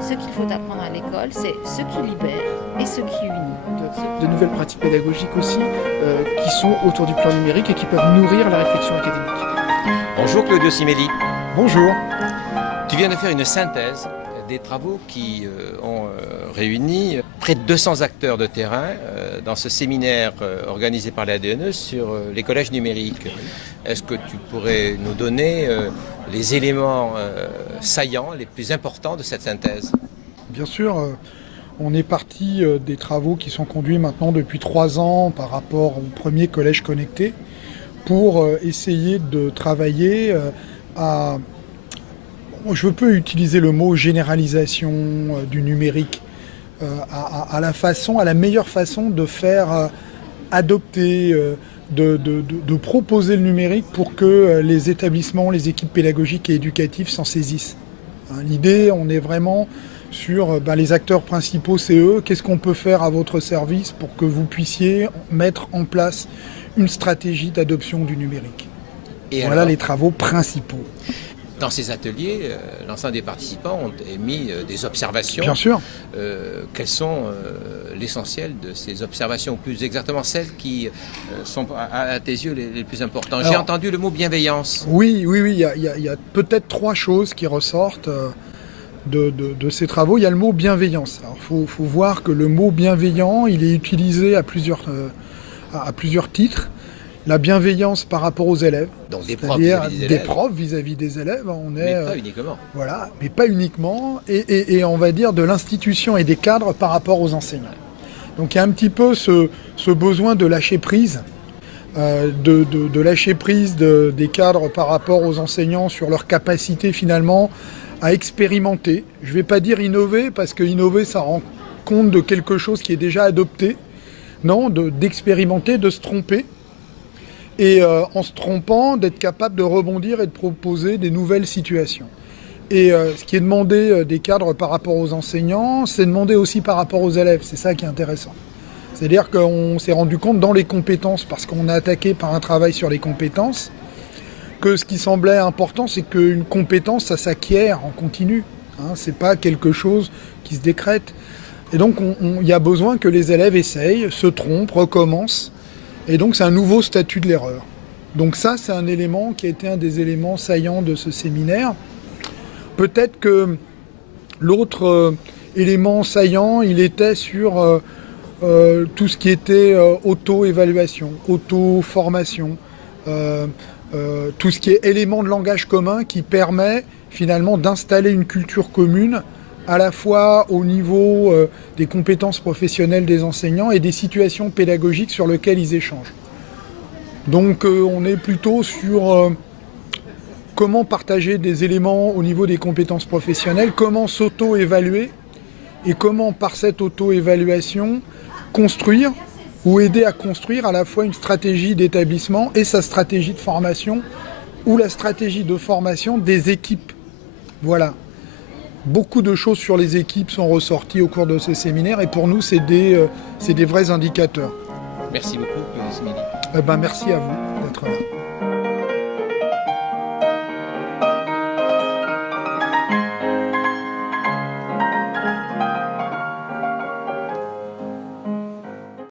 Ce qu'il faut apprendre à l'école, c'est ce qui libère et ce qui unit. De nouvelles pratiques pédagogiques aussi qui sont autour du plan numérique et qui peuvent nourrir la réflexion académique. Bonjour Claudio Simelli. Bonjour. Tu viens de faire une synthèse des travaux qui ont réuni près de 200 acteurs de terrain dans ce séminaire organisé par la DNE sur les collèges numériques. Est-ce que tu pourrais nous donner les éléments saillants, les plus importants de cette synthèse? Bien sûr, on est parti des travaux qui sont conduits maintenant depuis 3 ans par rapport au premier collège connecté pour essayer de travailler à... Je peux utiliser le mot généralisation du numérique à la meilleure façon de faire adopter, de proposer le numérique pour que les établissements, les équipes pédagogiques et éducatives s'en saisissent. L'idée, on est vraiment sur les acteurs principaux, c'est eux. Qu'est-ce qu'on peut faire à votre service pour que vous puissiez mettre en place une stratégie d'adoption du numérique? Et voilà les travaux principaux. Dans ces ateliers, l'ensemble des participants ont émis des observations. Bien sûr. Quelles sont l'essentiel de ces observations, ou plus exactement celles qui sont à tes yeux les plus importantes? J'ai entendu le mot bienveillance. Oui, il y a peut-être 3 choses qui ressortent de ces travaux. Il y a le mot bienveillance. Alors, faut voir que le mot bienveillant, il est utilisé à plusieurs titres. La bienveillance par rapport aux élèves, donc c'est-à-dire des profs vis-à-vis des élèves. Mais pas uniquement. Voilà, mais pas uniquement, et on va dire de l'institution et des cadres par rapport aux enseignants. Donc il y a un petit peu ce besoin de lâcher prise, de lâcher prise des cadres par rapport aux enseignants sur leur capacité finalement à expérimenter. Je ne vais pas dire innover, parce que innover, ça rend compte de quelque chose qui est déjà adopté. Non, d'expérimenter, de se tromper. Et en se trompant, d'être capable de rebondir et de proposer des nouvelles situations. Et ce qui est demandé des cadres par rapport aux enseignants, c'est demandé aussi par rapport aux élèves. C'est ça qui est intéressant. C'est-à-dire qu'on s'est rendu compte dans les compétences, parce qu'on a attaqué par un travail sur les compétences, que ce qui semblait important, c'est qu'une compétence, ça s'acquiert en continu. C'est pas quelque chose qui se décrète. Et donc, il y a besoin que les élèves essayent, se trompent, recommencent. Et donc c'est un nouveau statut de l'erreur. Donc ça, c'est un élément qui a été un des éléments saillants de ce séminaire. Peut-être que l'autre élément saillant, il était sur tout ce qui était auto-évaluation, auto-formation, tout ce qui est élément de langage commun qui permet finalement d'installer une culture commune à la fois au niveau des compétences professionnelles des enseignants et des situations pédagogiques sur lesquelles ils échangent. Donc on est plutôt sur comment partager des éléments au niveau des compétences professionnelles, comment s'auto-évaluer et comment par cette auto-évaluation construire ou aider à construire à la fois une stratégie d'établissement et sa stratégie de formation ou la stratégie de formation des équipes. Voilà. Beaucoup de choses sur les équipes sont ressorties au cours de ces séminaires et pour nous, c'est des vrais indicateurs. Merci beaucoup, Claudio Simelli. Merci à vous d'être là.